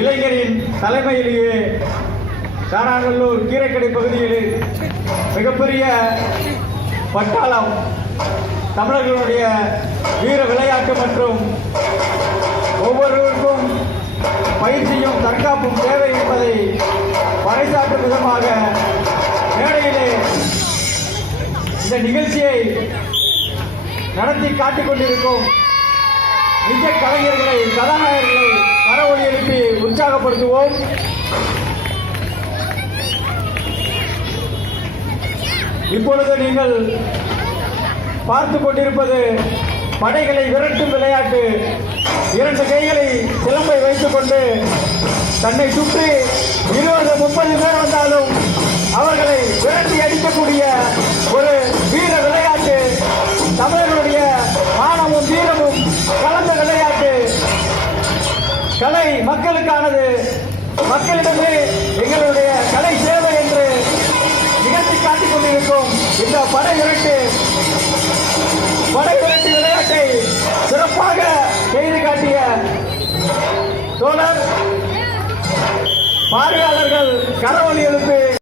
இளைஞரின் தலைமையிலேயே தாராநல்லூர் கீரைக்கடை பகுதியில் மிகப்பெரிய பட்டாளம் தமிழர்களுடைய வீர விளையாட்டு மற்றும் ஒவ்வொருவருக்கும் பயிற்சியும் தற்காப்பும் தேவை என்பதை பறைசாற்றும் விதமாக மேடையிலே இந்த நிகழ்ச்சியை நடத்தி காட்டிக் கொண்டிருக்கும் நிஜ கலைஞர்களை கதாநாயகர்களை கரவொலி எழுப்பி உற்சாகப்படுத்துவோம். இப்பொழுது நீங்கள் பார்த்து கொண்டிருப்பது படைகளை விரட்டும் விளையாட்டு. 2 கைகளை சிலம்பை வைத்துக் கொண்டு தன்னை சுற்றி 20-30 பேர் வந்தாலும் அவர்களை விரட்டி அடிக்கக்கூடிய ஒரு வீர விளையாட்டு. தமிழர்களுடைய மானமும் வீரமும் கலந்த விளையாட்டு. கலை மக்களுக்கானது. மக்களிடமே எங்களுடைய கலை சேவை என்று நிகழ்த்தி காட்டிக் கொண்டிருக்கும் இந்த படை விரட்டு விளையாட்டை சிறப்பாக செய்து காட்டிய தோழர் பார்வையாளர்கள் கரவொலி எழுப்பு